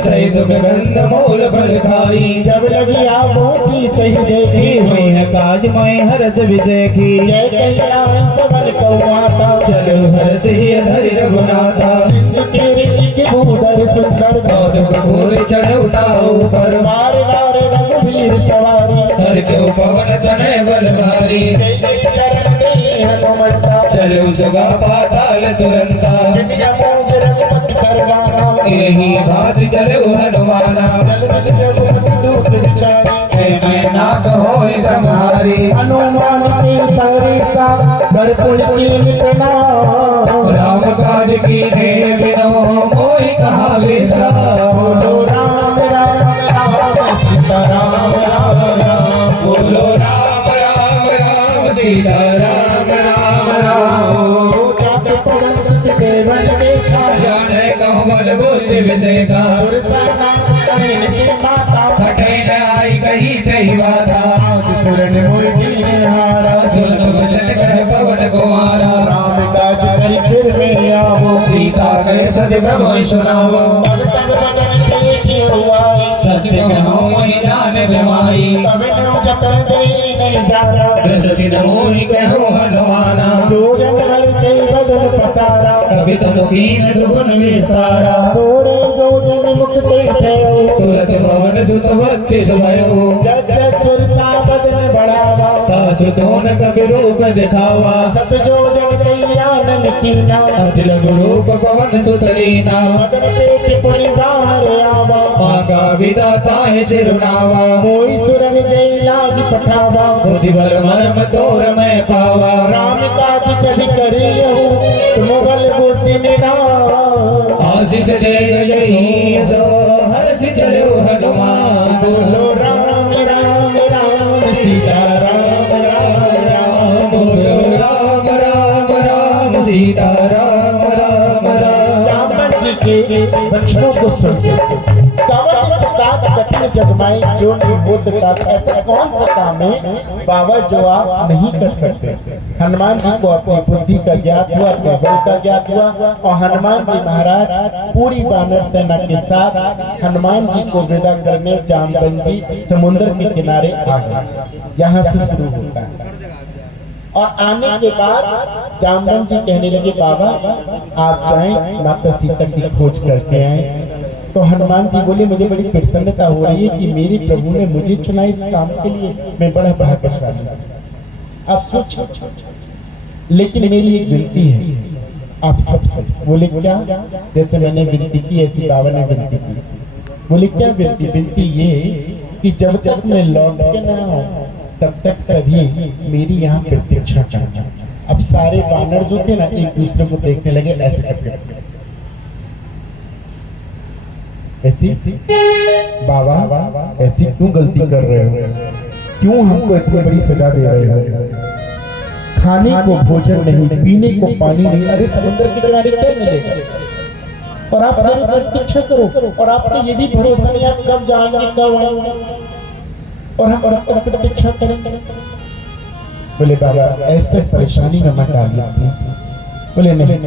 सही दुख गंध मूल फल खाई। जब लगी आमोसी तही देखी हुई है काज मैं हरज भी देखी। जय कैलाश सबन कौमाता चलो हर से धरि रघुनाथा। सिंधु तेरे एक भूधर सुंदर और कपूर चढ़ उठाओ पर बार बार रघुवीर सवारी हर के पवन तनय बल भारी। तेरे चरण दे हनुमंता चलो सुगा पाताल तुरंता। जिन अमोघ रघुपति परवाना यही बात चलो हनुमाना। जल बिधि रघुपति दूत विचारी मैं नाथ होय संहारी। हनुमान के परेसा कर पुल की मिटना राम काज की ने बिनो कोई कहा बेसा। बोलो राम राम राम सीता राम राम राम बोलो राम राम राम सीता राम राम राम। जात पवन सुत देवन देखा जाने कहवल बुद्धि विषेका। सुरसा नाम कहन के माता फटे न आई कही कही बाधा। आज सुरन मोहि दीन हारा सुन वचन कह पवन कुमारा। राम काज करि फिर में आवो सीता कह सद प्रभु सुनावो। तब तब बदन प्रीति हुआई सत्य कहूँ वही जान गवाई। तब न्यू जतन दे नहीं जाना दृश सिन मोहि कहूँ हनुमाना। जो जन भरते बदन पसारा कभी तनु कीन दुगुन विस्तारा। सोरे जो जन मुक्ते ठयो तुरत भवन सुत भक्ति सुभयो। जज सुरसा बदन बढ़ावा तासु दोन कवि रूप दिखावा। सत जो जन तैयानन कीना अति लघु रूप पवन सुत लीना। मगन पेट पुनि बाहर आवा मागा विदाता है सिरुनावा। मोई सुरन जय लाग पठावा बुद्धि भर मर्म तोर मैं पावा। राम काज सभी करियो तुम बल बुद्धि निधान आशीष दे जय सो हर्ष चलो हनुमान। बोलो राम राम राम सीता राम राम राम बोलो राम राम राम सीता राम राम राम। जामन जी के बच्चों को सुन कवच सुकाज कठिन जगमाई जो निबोध का ऐसा कौन सा काम है बाबा जो आप नहीं कर सकते। हनुमान जी को अपनी बुद्धि का ज्ञात हुआ, अपने बल का ज्ञात हुआ और हनुमान जी महाराज पूरी वानर सेना के साथ हनुमान जी को विदा करने जामवंत जी समुद्र के किनारे आ गए। यहाँ से शुरू होता है और आने के बाद जामवंत जी कहने लगे बाबा आप जाएं माता सीता की खोज करके आए। तो हनुमान जी बोले मुझे बड़ी प्रसन्नता हो रही है कि मेरे प्रभु ने मुझे चुना इस काम के लिए, मैं बड़ा भाग्यशाली हूं। आप सोचो, लेकिन मेरी एक विनती है आप सबसे। बोले क्या? जैसे मैंने विनती की ऐसी बाबा ने विनती की। बोले क्या विनती? विनती ये कि जब तक मैं लौट के ना आऊं तब तक सभी मेरी यहाँ प्रतीक्षा करना। अब सारे वानर जो थे ना एक दूसरे को देखने लगे ऐसे करके, ऐसी बाबा ऐसी क्यों गलती कर रहे हो? क्यों हमको इतनी बड़ी सजा दे रहे हो? खाने को भोजन नहीं, पीने को पानी नहीं, अरे समुद्र के किनारे क्या मिलेगा? और आप मेरी प्रतीक्षा करो और आपको ये भी भरोसा नहीं आप कब जाएंगे कब आएंगे और हम कब तक प्रतीक्षा करेंगे। बोले बाबा ऐसे परेशानी में मत डालिए प्लीज। बोले नहीं,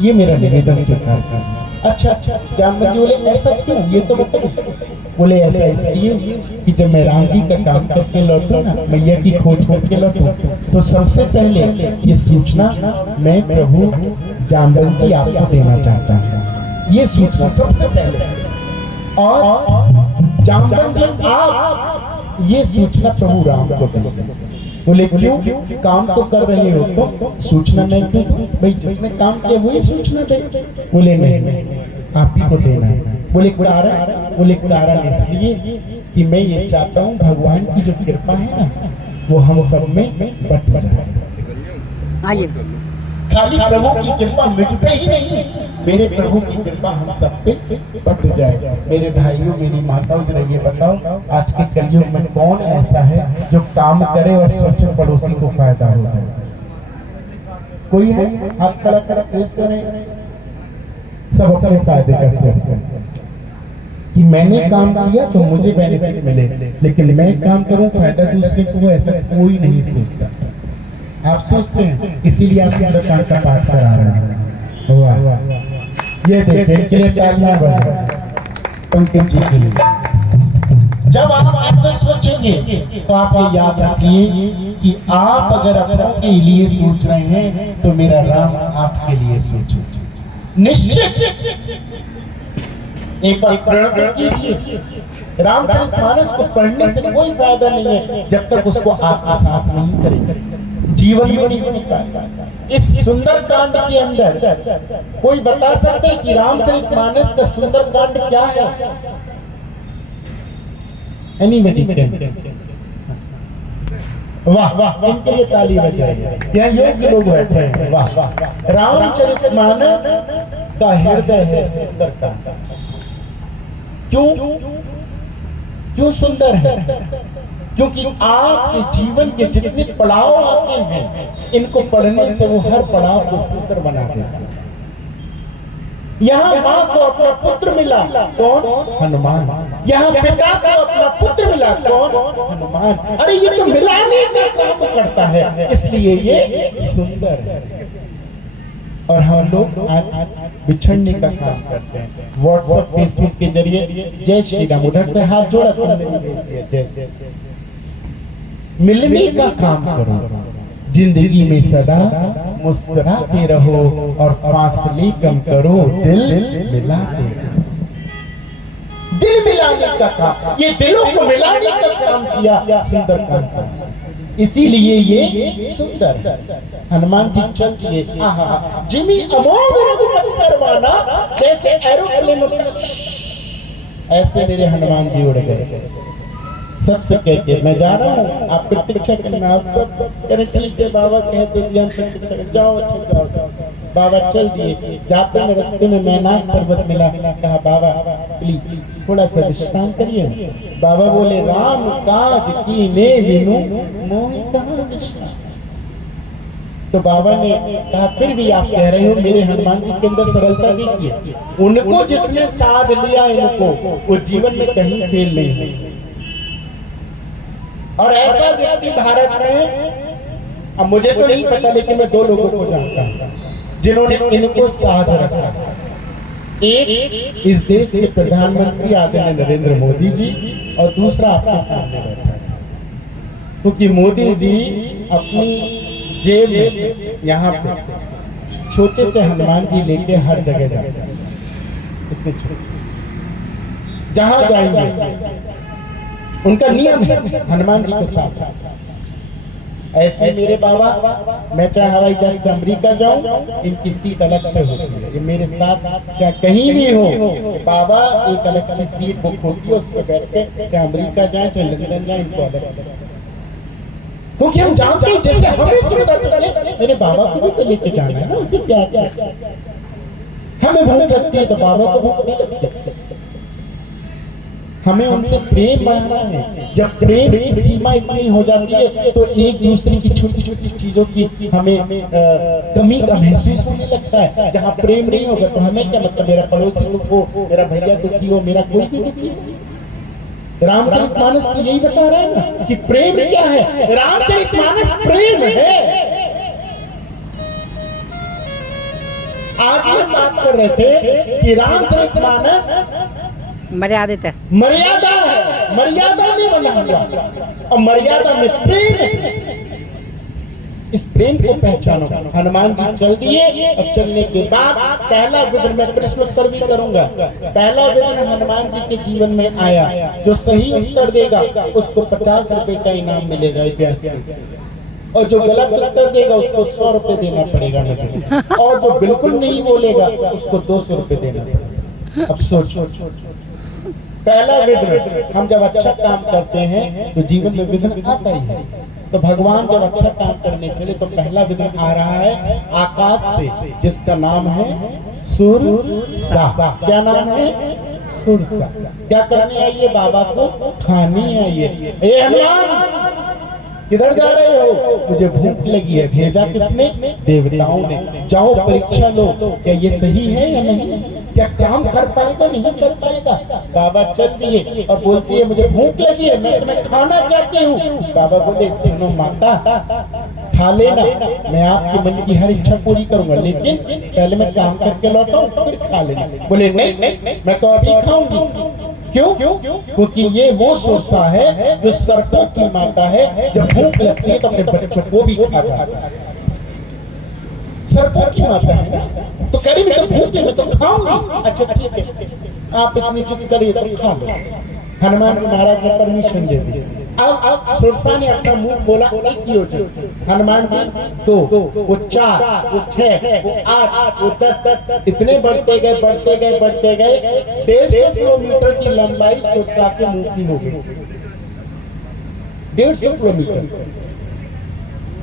ये मेरा निवेदन स्वीकार कीजिए। अच्छा जामवंत जी बोले ऐसा क्यों, ये तो बताओ। बोले ऐसा इसलिए कि जब मैं राम जी का काम करके लौटूं ना, मैया की खोज करके लौटूं, तो सबसे पहले ये सूचना मैं प्रभु जामवंत जी आपको देना चाहता हूँ। ये सूचना सबसे पहले, और जामवंत जी आप ये सूचना प्रभु राम को देंगे। बोले क्यों? काम तो कर रहे हो तो सूचना नहीं क्यों? भाई जिसने काम किया वही सूचना दे। बोले नहीं, आप ही को देना है। बोले कारण? बोले कारण इसलिए कि मैं ये चाहता हूँ भगवान की जो कृपा है ना वो हम सब में बट जाए। खाली प्रभु की कृपा मुझ पे ही नहीं, मेरे प्रभु की कृपा हम सब पे बट जाए। मेरे भाइयों मेरी माताओं जरा ये बताओ आज के कलयुग में कौन ऐसा है जो काम करे और सोचे पड़ोसी को फायदा हो जाए? कोई है? हाथ खड़ा कर, सब अपने फायदे का सोचते हैं कि मैंने काम किया तो मुझे बेनिफिट मिले, लेकिन मैं काम करूं फायदा दूसरे को, ऐसा कोई नहीं सोचता। आप सोचते हैं, इसीलिए आप सुंदरकांड का पाठ करा रहे हैं। ये देखिए इनके लिए तालियां बजाएं। पंकज जी के लिए। जब आप ऐसा सोचेंगे तो आप ये याद रखिए कि आप अगर अपनों के लिए सोच रहे हैं तो मेरा राम आपके लिए सोचे। निश्चित एक बार प्रण कीजिए, रामचरितमानस को पढ़ने से कोई फायदा नहीं है जब तक उसको आत्मसात नहीं करेंगे, जीवन में नहीं होता। इस सुंदरकांड के अंदर कोई बता सकते हैं कि रामचरितमानस का सुंदरकांड क्या है? Anybody can? वाह वाह, इनके लिए ताली बजाइए, यहाँ योग्य लोग बैठे हैं। वाह वाह, रामचरितमानस का हृदय है सुंदरकांड। क्यों क्यों सुंदर है? क्योंकि आपके जीवन के जितने पड़ाव आते हैं इनको पढ़ने से वो हर पड़ाव को सुंदर बना देता है। यहाँ माँ को अपना पुत्र मिला, कौन? हनुमान। यहाँ पिता को अपना पुत्र मिला, कौन? हनुमान। अरे ये तो मिलाने का काम करता है, इसलिए ये सुंदर है। और हम लोग आज बिछड़ने का काम करते हैं, व्हाट्सएप फेसबुक के जरिए। जय श्री राम, उधर से हाथ जोड़ा तुमने भी भेज दिया। जय। मिलने का काम करो, जिंदगी में सदा मुस्कुराते रहो और फासले कम करो, दिल मिलाते रहो। दिल मिलाने का काम, ये दिलों को मिलाने का काम किया सुंदरकांड, इसीलिए ये सुंदर। हनुमान जी चल दिए, जिमी अमोघ रघुपति परवाना, जैसे एरोप्लेन ऐसे मेरे हनुमान जी उड़ गए। सबसे कहते मैं जा रहा हूँ, आप प्रतीक्षा करना। आप सब कह ठीक है बाबा, कह तो दिया, प्रतीक्षा जाओ, अच्छा जाओ। बाबा चल दिए। जाते में रास्ते में मैनाक पर्वत मिला, कहा बाबा प्लीज थोड़ा सा विश्राम करिए। बाबा बोले राम काज कीने बिनु मोहि कहाँ विश्राम। तो बाबा ने कहा फिर भी आप कह रहे हो, मेरे हनुमान जी के अंदर सरलता देखिए, उनको जिसने साध लिया इनको, वो जीवन में कहीं फेल नहीं है। और ऐसा व्यक्ति भारत में, अब मुझे तो नहीं पता लेकिन मैं दो लोगों को जानता हूं जिन्होंने इनको साध रखा। एक इस देश के प्रधानमंत्री आदरणीय नरेंद्र मोदी जी, और दूसरा आपके सामने बैठा है। क्योंकि मोदी जी अपनी जेब में यहाँ पे छोटे से हनुमान जी लेके हर जगह जाते हैं, इतने छोटे, जहां जाएंगे उनका नियम है हनुमान जी को साथ रखना। ऐसे मेरे बाबा, मैं चाहे हवाई जहाज से अमेरिका जाऊं, इनकी सीट अलग से होती है। ये मेरे साथ चाहे कहीं भी हो, बाबा एक अलग सी सीट बुक होती है, उस पर बैठ के चाहे अमेरिका जाए चाहे लंदन जाए, इनको अलग। क्योंकि हम जानते हैं जैसे हमें सुविधा चाहिए, मेरे बाबा को भी तो लेके जाना है ना, उसे प्यार। हमें भूख लगती है तो बाबा को भूख नहीं लगती। हमें उनसे प्रेम बढ़ाना है। जब प्रेम की सीमा इतनी हो जाती है तो एक दूसरे की छोटी छोटी चीजों की हमें कमी का महसूस होने लगता है। जहाँ प्रेम नहीं होगा तो हमें क्या मतलब, मेरा पड़ोसी हो, मेरा भैया दुखी हो, मेरा कोई भी दुखी हो। रामचरितमानस तो यही बता रहा है ना कि प्रेम क्या है। रामचरितमानस प्रेम है। आज हम बात कर रहे थे कि रामचरितमानस मर्यादा है, मर्यादा में बना हुआ, और मर्यादा में प्रेम है। इस प्रेम को पहचानो। हनुमान जी चल दिए, और चलने के बाद पहला विघ्न, मैं प्रश्नोत्तर भी करूंगा, पहला विघ्न हनुमान जी के जीवन में आया। जो सही उत्तर देगा उसको 50 रुपए का इनाम मिलेगा इतिहास, और जो गलत उत्तर देगा उसको 100 रुपए देना पड़ेगा मुझे, और जो बिल्कुल नहीं बोलेगा उसको 200 रुपए देना पड़ेगा। अब सोचो, पहला विघ्न, हम जब अच्छा काम करते हैं तो जीवन में विघ्न आता ही है। तो भगवान जब अच्छा काम करने चले तो पहला विघ्न आ रहा है आकाश से, जिसका नाम है सुरसा। क्या नाम है? सुरसा। क्या करने आई है? बाबा को खानी आई है। ए हनुमान, किधर जा रहे हो? मुझे भूख लगी है। भेजा किसने? देवताओं ने। जाओ परीक्षा लो, क्या ये सही है या नहीं, क्या काम कर पाएगा नहीं कर पाएगा। बाबा चल दिए और बोलती है मुझे भूख लगी है, मैं तुम्हें खाना चाहती हूँ। बाबा बोले सुनो माता, खा लेना, मैं आपके मन की हर इच्छा पूरी करूंगा, लेकिन पहले मैं काम करके लौटा हूँ फिर खा लेना। बोले नहीं, मैं तो अभी खाऊंगी। क्यों? क्योंकि ये वो सुरसा है जो सर्पों की माता है। जब भूख लगती है तो अपने बच्चों को भी खा जाता है। सर्पों की माता है ना, तो करीब तो भूख है, मैं तो खाऊंगी। अच्छा ठीक है, आप इतनी जिद करिए तो खा लो। हनुमान जी महाराज ने परमिशन दे दी। अब सुरसा ने अपना मुंह खोला, एक ही योजना। हनुमान जी 2, वो 4, वो 6, वो 8, वो 10, इतने बढ़ते गए 150 किलोमीटर की लंबाई सुरसा के मुंह की हो गई। 150 किलोमीटर।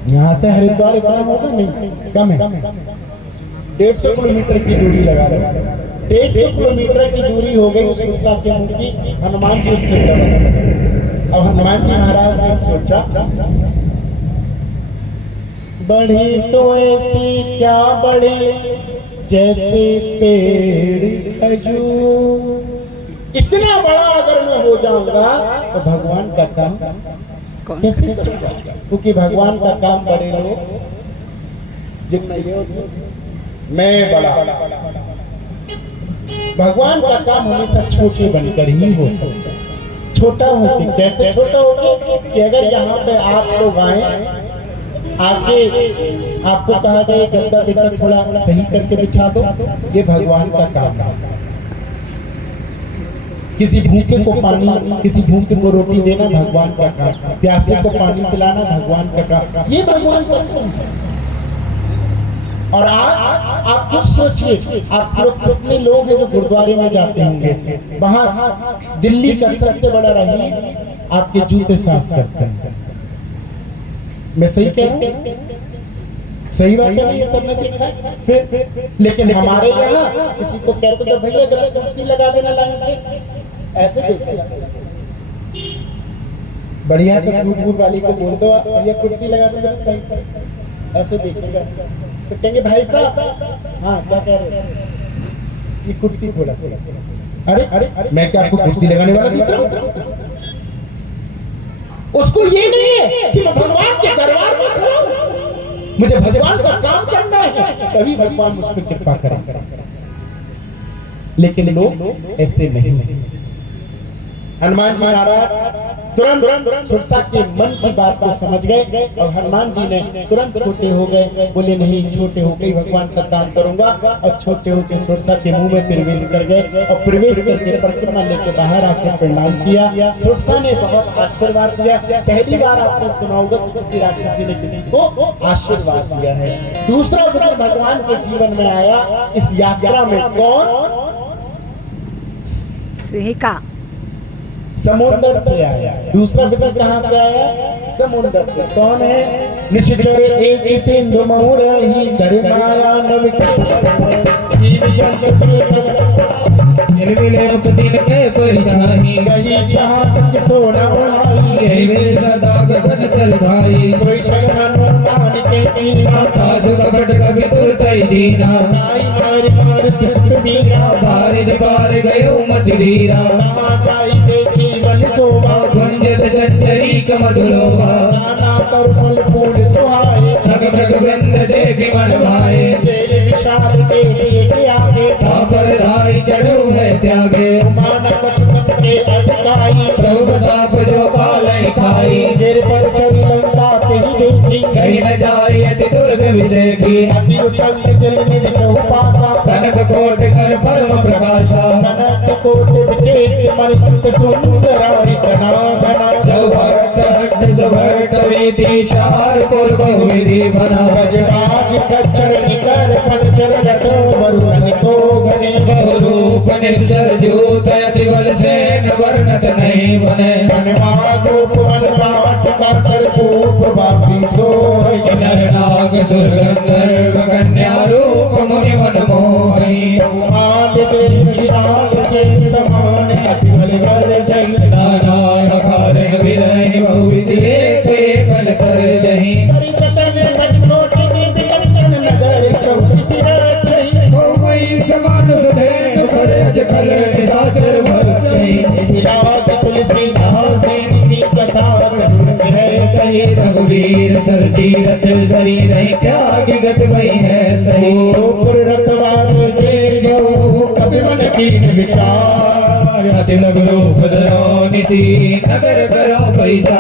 यहाँ से हरिद्वार इतना होगा नहीं, कम है। 150 किलोमीटर की दूरी लगा रहे। 150 किलोमीटर की दूरी हो गई सुरसा के मुंह की। हनुमान जी उससे डरे। अब हनुमान जी महाराज ने सोचा, बढ़ी तो ऐसी क्या बढ़ी जैसे पेड़ खजूर। इतना बड़ा अगर मैं हो जाऊंगा तो भगवान का काम कैसे करूंगा? क्योंकि भगवान का काम बड़े लोग जितने मैं बड़ा। भगवान का काम हमेशा छोटे बनकर ही हो सकता है। छोटा होके कैसे छोटा होके कि अगर यहाँ पे आप लोग आए, आके आपको कहा जाए गद्दा बेटा थोड़ा सही करके बिछा दो, ये भगवान का काम है। किसी भूखे को पानी, किसी भूखे को रोटी देना भगवान का काम, प्यासे को पानी पिलाना भगवान का काम, ये भगवान का काम है। और आज आप कुछ सोचिए, आप लोग कितने लोग हैं जो गुरुद्वारे में जाते होंगे, वहां दिल्ली का सबसे बड़ा रईस आपके जूते साफ करते हैं। मैं सही कह रहा हूँ? सही बात है, ये सब ने देखा है। फिर लेकिन हमारे यहाँ किसी को कहते तो भैया जरा कुर्सी लगा देना लाइन से, ऐसे देखते बढ़िया से सूट वाली को बोल दो भैया कुर्सी लगा देना सही, ऐसे देखेगा तो कहेंगे भाई साहब हाँ क्या कह रहे हैं, ये कुर्सी थोड़ा सा। अरे मैं क्या आपको कुर्सी लगाने वाला दिख रहा हूँ? उसको ये नहीं है कि मैं भगवान के दरबार में खड़ा हूं, मुझे भगवान का काम करना है, तभी भगवान मुझ पर कृपा करें। लेकिन लोग ऐसे नहीं। हनुमान जी महाराज तुरंत सुरसा के मन की बात को समझ गए और हनुमान जी ने तुरंत छोटे हो गए। बोले नहीं, छोटे होकर भगवान का काम करूंगा। और छोटे होकर सुरसा के मुंह में प्रवेश कर गए और प्रवेश करके परिक्रमा लेके बाहर आकर प्रणाम किया। सुरसा ने बहुत आशीर्वाद दिया। पहली बार आपने सुना होगा कि किसी राक्षसी ने किसी को आशीर्वाद दिया है। दूसरा पुत्र भगवान के जीवन में आया इस यात्रा में कौन? सिंहिका समुद्र से आया। दूसरा पुत्र कहाँ से आया? समुद्र से। कौन है? निश्चर एक सिंधु मोर ही कर माया नव निर्मिले दिन के परिछाई कहीं जहाँ सच सोना उड़ाई मेरे सदा गगन चल भाई कोई शरण मान के पीना आकाश कपट कभी तुरतई दीना आई मार मार किस्त मीरा बारिद पार गयो मत धीरा ना जाई देखी वन शोभा वंजत चंचरी कमधुलोभा नाना कर फल फूल सुहाए ठग भग वृंद देखी मन भाए शेर विशाल देख के आगे तापर धाई चढ़ो है त्यागे मान कछुत के अधिकारी प्रभु प्रताप जो कालय खाई गिर पर चल लंका ते ही देखी कहीं न जाई अति दुर्ग विजय की अति उतंग जल निधि चौपासा कनक कोट कर परम प्रकाशा कनक कोट विचेत मरित सुंदराई तना बना सौभट हट सभट वीति चार पूर्व विधि बना गजराज खच्चर निकर पद चरणत वरुण को घने बहुरूप निस्तर जूत अति बल से न वर्णत नहीं बने वनवाग वनवाट का सरपूप वापी सोई नर नाग सुर गंधर्व कन्या रूप मुनि मन मोहि माल दे विशाल से समान अति बल वर जय नाना रखारे विरहि बहुविधि एक एकल कर जहि परिचतन भटकोटि बिकटन नगर चौकिसी रचई कोई समान सुधेन करे जखल निसाचर भक्षई विराग तुलसी दासी नीति कथा है कही रघुवीर सर तीरथ शरीर त्याग गत भई है सही पुर रखवार जे जो कभी मन कीन विचार अति लघु रूप धरो निसी नगर करो पैसा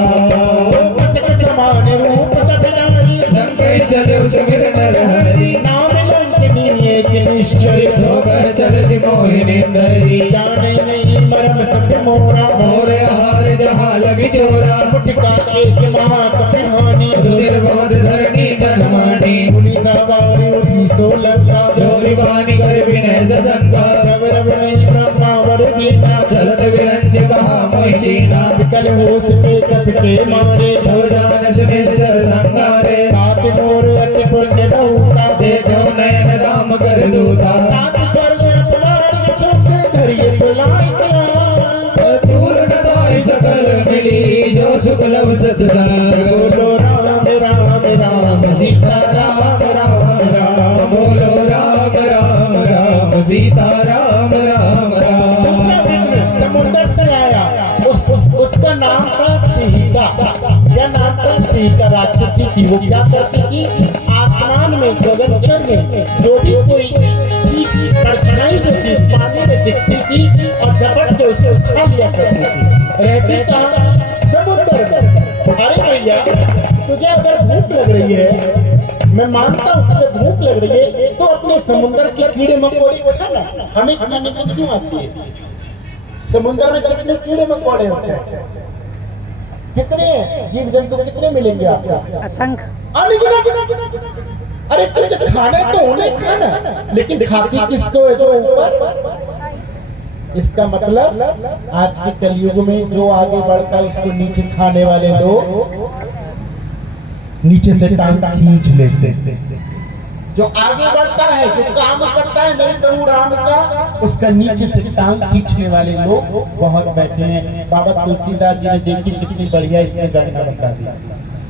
उसके समान रूप जब नारी लंके चलो सुमिर नर हरि नाम लंकनी एक निश्चय सोकर चल सिमोहिनी दरी जाने नहीं मरम सब मोरा मोरे हार जहाँ लगी चोरा मुठका एक महाकपिहानी रुधिर बहुत धरणी धनमानी पुनि सवारी उठी सोलंका जोरी बानी कर विनय ससंका जबर नहीं ब्रह्मा वर दीना चलत विरंज कहा मोहि चीना विकल हो सके कप के मारे भवदान सुनिश्चर संगारे सात मोर अति पुण्य बहुता देखो नयन राम कर दूता सात स्वर्ग अपमान सुख धरिए तुलाइया दूर न दाई सकल मिली जो सुख लव सत्संग बोलो राम राम राम सीता राम राम राम बोलो राम राम राम सीता राम राम दूसरा राम मित्र समुद्र से आया उसका नाम था सिहिका। क्या नाम था? सिहिका राक्षसी थी। वो क्या करती थी? आसमान में गगनचर में जो भी कोई चीज परछाई जो थी पानी में दिखती थी और झपट के उसे उठा लिया करती थी। रहती कहाँ? समुद्र में। अरे भैया तुझे अगर भूख लग रही है, मैं मानता हूँ तुझे भूख लग रही है तो अपने समुद्र के कीड़े मकोड़े खा ना। हमें खाने को क्यों आती है? समुद्र में कितने कीड़े मकोड़े होते हैं, कितने जीव जंतु कितने मिलेंगे आपको? असंख्य। अरे तुझे खाना है तो उन्हें खाना, लेकिन खाती किसको है? जो ऊपर। इसका मतलब आज के कलयुग में जो आगे बढ़ता है उसको नीचे खाने वाले लोग नीचे से टांग खींच लेते। जो आगे बढ़ता है, जो काम करता है मेरे प्रभु राम का, उसका नीचे से टांग खींचने वाले लोग बहुत बैठे हैं। बाबा तुलसीदास जी ने देखी कितनी बढ़िया इसमें गणना बता दी।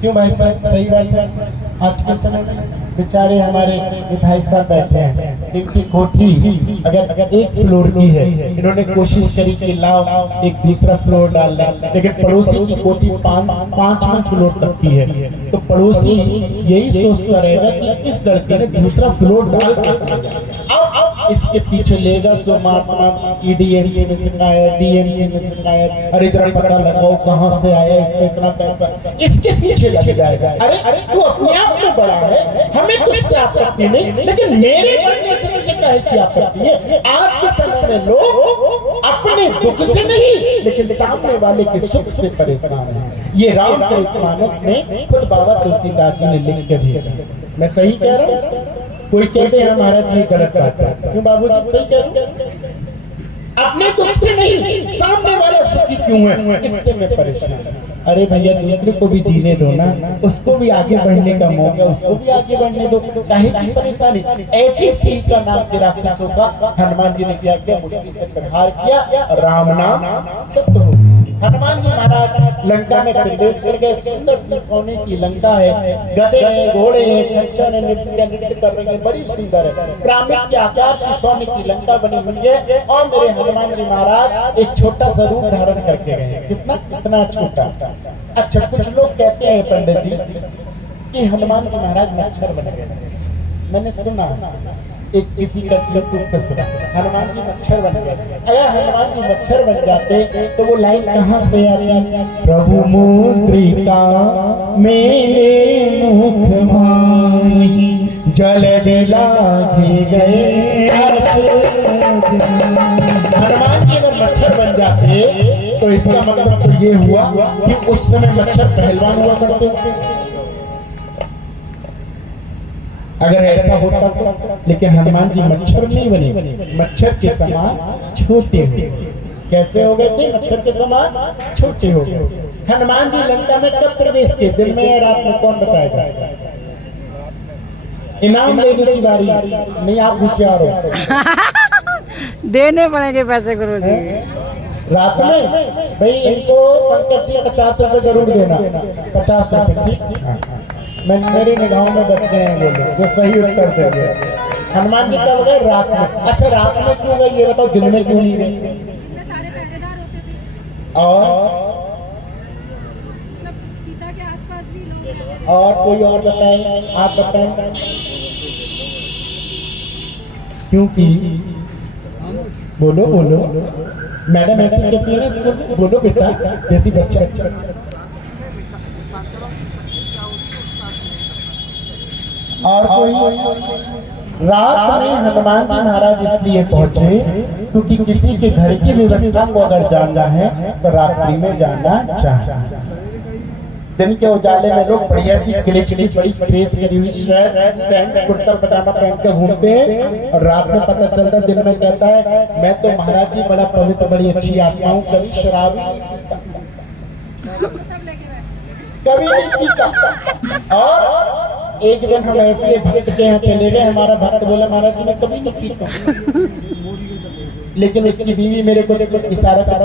क्यों भाई साहब? सही बात है। आज के समय में बेचारे हमारे ये भाई साहब बैठे हैं, इनकी कोठी अगर एक फ्लोर की है, इन्होंने कोशिश करी कि लाओ एक दूसरा फ्लोर डाल दें, लेकिन पड़ोसी की कोठी पांचवें फ्लोर तक की है, तो पड़ोसी यही सोचता रहेगा कि इस लड़के ने दूसरा फ्लोर डाल कैसे। अब इसके पीछे लेगा सो महात्मा ईडीएमसी में शिकायत, डीएमसी में शिकायत, अरे जरा पता लगाओ कहाँ से आया इसको इतना पैसा, इसके पीछे लग जाएगा। अरे तू अपने आप में बड़ा है, हमें तुझसे आपत्ति नहीं, लेकिन मेरे बढ़ने से तुझे काहे की आपत्ति है? आज के समय में लोग अपने दुख से नहीं लेकिन सामने वाले के सुख से परेशान हैं। ये रामचरितमानस में खुद बाबा तुलसीदास जी ने लिख के भेजा। मैं सही कह रहा हूँ? कोई कहते हैं महाराज जी गलत बात है, क्यों बाबूजी सही कह रहे हैं? अपने दुख से नहीं, सामने वाला सुखी क्यों है इससे मैं परेशान। अरे भैया दूसरे को भी जीने दो ना, उसको भी आगे बढ़ने का मौका, उसको भी आगे बढ़ने दो, काहे की परेशानी? ऐसी सीख का नाम के राक्षसों का हनुमान जी ने क्या किया? मुश्किल से प्रहार किया, राम नाम सत्य हो। हनुमान जी महाराज लंका में प्रवेश कर गए। सुंदर सी सोने की लंका है, गधे हैं, घोड़े हैं, कंचन है, नृत्य कर रही है, बड़ी सुंदर है। पिरामिड के आकार की सोने की लंका बनी हुई है और मेरे हनुमान जी महाराज एक छोटा सा रूप धारण करके गए। कितना छोटा। अच्छा, कुछ लोग कहते हैं पंडित जी कि हनुमान जी महाराज मच्छर बन गए। मैंने सुना, एक किसी का यूट्यूब पे सुना, हनुमान जी मच्छर बन गए। अगर हनुमान जी मच्छर बन जाते तो वो लाइन कहाँ से आती? प्रभु मुद्रिका मेरे मुख माही जल दिलागे गए। हनुमान जी अगर मच्छर बन जाते तो इसका मतलब तो ये हुआ कि उस समय मच्छर पहलवान हुआ करते थे। अगर ऐसा होता तो, लेकिन हनुमान जी मच्छर नहीं बने, मच्छर के समान छोटे हो गए। कैसे हो गए थे? मच्छर के समान छोटे हो गए। हनुमान जी लंका में कब प्रवेश किए? दिन में या रात में? कौन बताएगा? इनाम लेने की बारी नहीं, आप होशियार हो। देने पड़ेंगे पैसे गुरुजी। रात में भाई इनको पंकज जी 50 रुपए जरूर देना। 50 रुपए, ठीक? मैं मेरी निगाहों में बस गए हैं वो लोग जो सही उत्तर देंगे। हनुमान जी कब गए? रात में। अच्छा, रात में क्यों गए ये बताओ, दिन में क्यों नहीं गए? और कोई और बताएं, आप बताएं। क्योंकि बोलो बोलो मैडम ऐसी कहती है ना स्कूल में, बोलो बेटा जैसी बच्चा। और कोई रात में हनुमान जी महाराज इसलिए पहुंचे क्योंकि किसी के घर की व्यवस्था को अगर जानना है तो रात्रि में जाना चाहिए। दिन के उजाले में लोग बढ़िया सी क्लिच की बड़ी प्रेस करी हुई शर्ट पैंट कुर्ता पजामा पहन के घूमते हैं और रात में पता चलता दिन में कहता है मैं तो महाराज जी बड़ा पवित्र बड़ी अच्छी आत्मा हूँ, कभी शराब नहीं पीता, कभी नहीं पीता। और एक दिन हम ऐसे भक्त के यहाँ चले गए, हमारा भक्त बोला महाराज जी मैं कभी नहीं पीता, लेकिन उसकी बीवी मेरे को इशारा कर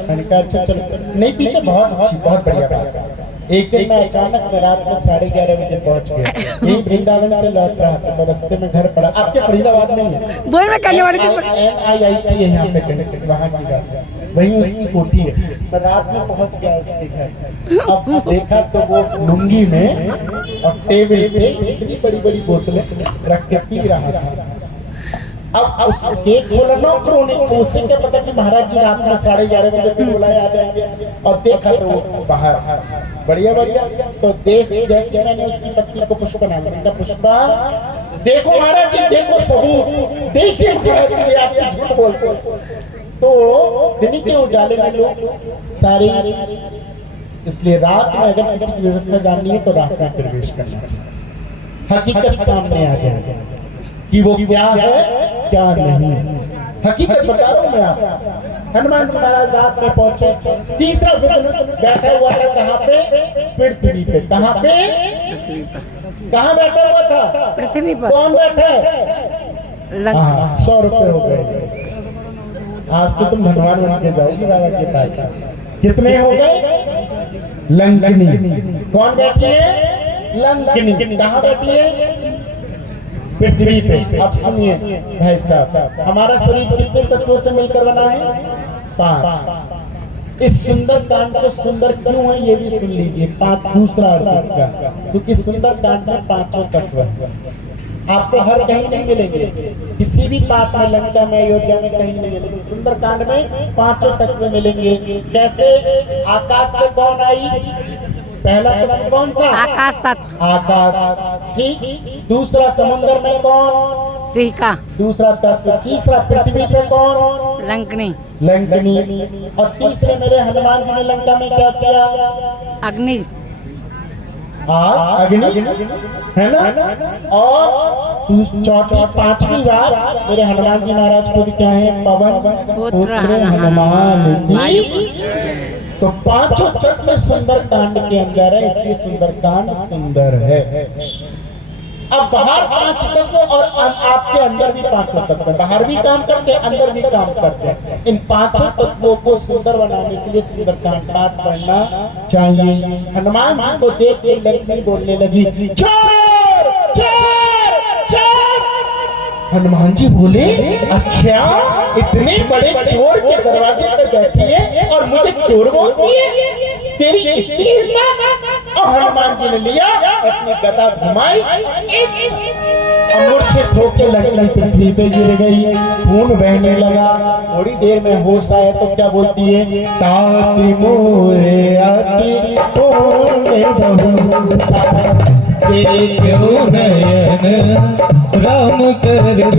मैंने कहा अच्छा चलो नहीं पीते, बहुत अच्छी बहुत बढ़िया बात। एक दिन मैं अचानक में रात में 11:30 बजे पहुंच गया, यही वृंदावन से लौट रहा था तो रास्ते में घर पड़ा। आपके फरीदाबाद में है बोल में करने वाले NIIT है यहाँ पे कहीं, वहाँ की बात, वहीं उसकी कोठी है। मैं रात में पहुंच गया उसके घर, अब देखा तो वो लुंगी में और टेबल पे इतनी बड़ी बड़ी बोतलें रख के पी रहा था। अब उस गेट खोला नौकरों ने, तो उससे क्या पता कि महाराज जी रात में 11:30 बजे फिर बुलाए आ जाएंगे। और देखा तो वो बाहर बढ़िया बढ़िया, तो देख जैसे मैंने उसकी पत्नी को पुष्पा नाम दिया, पुष्पा देखो महाराज जी देखो सबूत, देखिए महाराज जी आपसे झूठ बोलते हो। तो दिन के उजाले में लोग सारे, इसलिए रात में अगर किसी की व्यवस्था जाननी है तो रात में प्रवेश करना चाहिए, हकीकत सामने आ जाएगी कि वो क्या है क्या नहीं। हकीकत बता रहा हूं मैं आपको। हनुमान जी महाराज रात में पहुंचे, तीसरा विघ्न बैठा हुआ था कहाँ पे? पृथ्वी पे। कहाँ पे? कहाँ बैठा हुआ था? पृथ्वी पर। कौन बैठा है? 100 रुपए हो गए। आज तो तुम धनवान बन के जाओगी बाबा के पास। कितने हो गए? लंकनी। कौन बैठी है? लंकनी। कहाँ बैठी है? पृथ्वी पे। अब सुनिए भाई साहब, हमारा शरीर कितने तत्वों से मिलकर बना है? 5। इस सुंदर कांड को सुंदर क्यों है ये भी सुन लीजिए। 5 दूसरा अर्थ इसका, क्योंकि सुंदर कांड में 5 तत्व है। आपको हर कहीं नहीं मिलेंगे, किसी भी पाठ में, लंका में, अयोध्या में कहीं नहीं मिलेंगे। सुंदर कांड में 5 तत्व मिलेंगे। कैसे? आकाश से कौन आई? पहला तत्व कौन सा? आकाश तत्व। आकाश, ठीक। दूसरा समुद्र में कौन? सिंह का। दूसरा तत्व। तीसरा पृथ्वी पे कौन? लंकनी। लंकनी। और तीसरे मेरे हनुमान जी ने लंका में क्या किया? अग्नि। आग, अग्नि, है ना। और चौथी 5वीं बार मेरे हनुमान जी महाराज को क्या है? पवन पुत्र हनुमान की। तो 5 तत्व सुंदर कांड के अंदर है, इसलिए सुंदर कांड सुंदर है। अब बाहर 5 तत्व और आपके अंदर भी 5 तत्व, बाहर भी काम करते हैं अंदर भी काम करते हैं। इन 5 तत्वों को सुंदर बनाने के लिए सुंदर कांड पाठ पढ़ना चाहिए। हनुमान जी को देख के लक्ष्मी बोलने लगी, चोर चोर चोर। हनुमान जी बोले, अच्छा इतने बड़े चोर के दरवाजे पे बैठी है और मुझे चोर बोलती है, तेरी इतनी हिम्मत। और हनुमान जी ने लिया अपनी गदा घुमाई, मूर्छित होकर लंकनी पृथ्वी पे गिर गई, खून बहने लगा। थोड़ी देर में होश आया तो क्या बोलती है? ताती मोरे आती सोने बहू देखो नयन राम कर